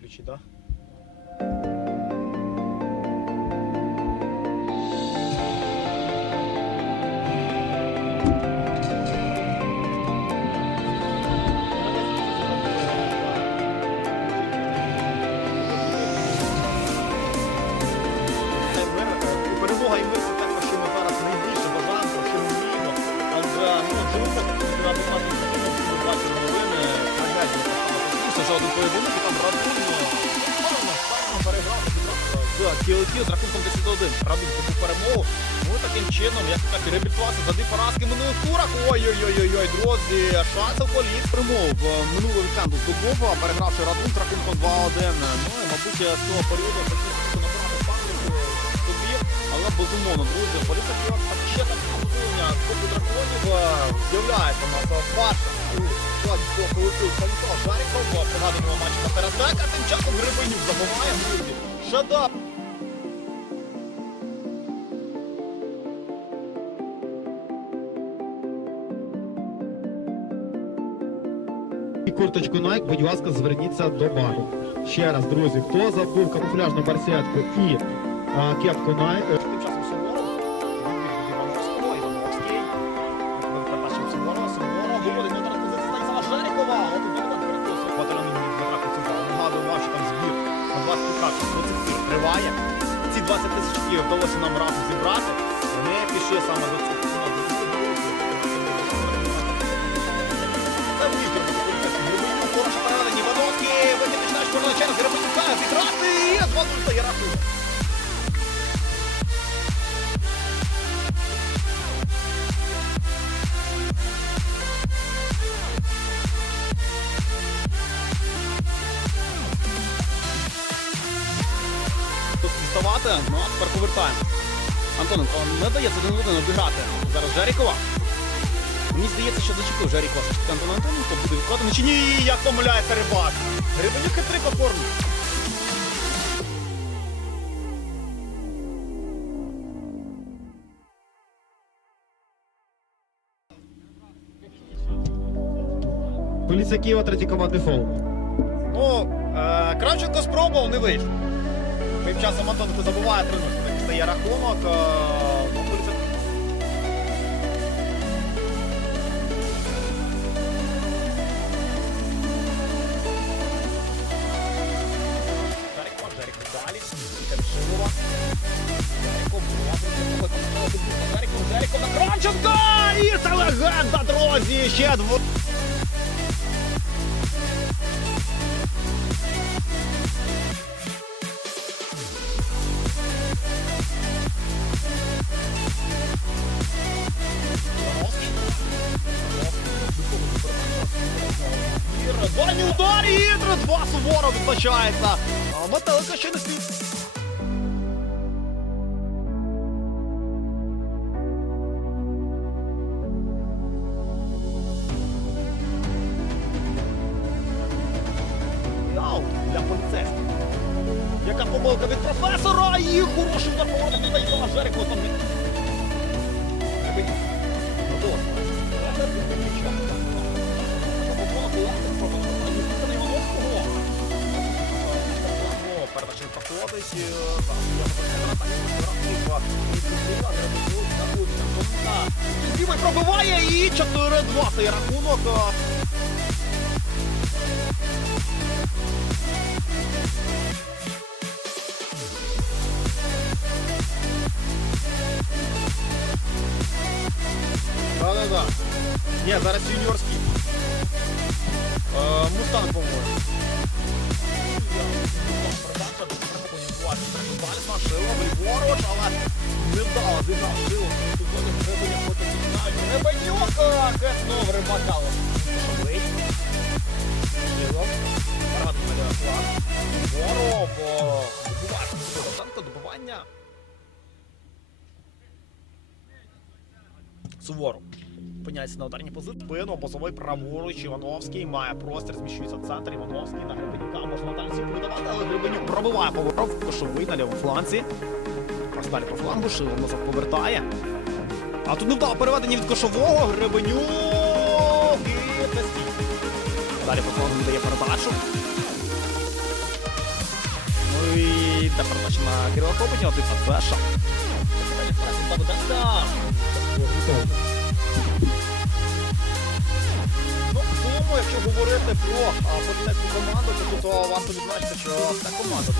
ключі? Перемога з з рахунком 10-1. Радун здобув перемогу. Ну таким чином, як так, реабілітувався за дві поразки минулих турах. Ой-ой-ой-ой, друзі, шансів політ примов минулого вікенду здобув, перегравши Радун з рахунком 2-1. Ну і, мабуть, з того періоду набрати пам'ятку собі, але безумовно, друзі, поліція так ще так задоволення Кубку драконів е, з'являється у нас перша у складі цього колективу Станіслав Жаріков, пригадуємо матч на Терезек, тим часом Грибинюк забуває, друзі. Шадап! Курточку Nike, будь ласка, зверніться до бару. Ще раз, друзі, хто забув камуфляжну барсетку і а, кепку Nike, е, Тим часом Суворов, Івановського, Івановський, був передачем Суворова, виводить на позиції Станіслава Жарікова, там збір на 20 крапів до триває. Ці 20 тисяч Київ вдалося нам разом зібрати. Вони пішли саме до цього. 2 є рахунок. Тут ну а тепер повертаємо. Антон, не дається один один обіграти. Зараз Жарікова. Мені здається, що зачепив Жарікова. Антон Антоненко буде відкладено. Чи ні, як помиляється рибак. Рибанюк хитрий по формі. Поліція Києва, третій командний фол. Ну, е, Кравченко спробував, не вийшло. Тим часом Антоненко забуває 3-0. Такий стає рахунок. Е, ну, поліція- Жариков на Кравченко! І це легенда, друзі! Ще дво... Дальній удар і 3-2 Суворов відзначається. А Метелика ще не слід. Для поліцейських. Яка від професора і хороший удар поворотом від Івана. Ну, не проходить. Дімой пробиває і 4-2 стає рахунок. Да-да-да. Ні, зараз юніорський. Е, Мустанг, по-моєму. Вдало зіграв шило. Гребенюк потім підігнає. Гребенюк! Кеснув рибакало. Шовий. Шило. Воров. Добиває. Добивання. Добивання. Опиняється на ударній позиції. Спину, босовий праворуч. Івановський має простір, зміщується в центр. Івановський на Гребенюка. Можна далі передавати, але Гребенюк пробиває поворот. Кошовий на лівому фланці. Далі по флангу Шило назад повертає. А тут не вдало переведення від кошового. І це стій. Далі по флангу дає передачу. Та передача на Кирила Хоботєва, ти Феша. Ну, цілому, якщо говорити про а, команду, то варто відзначити, що та команда.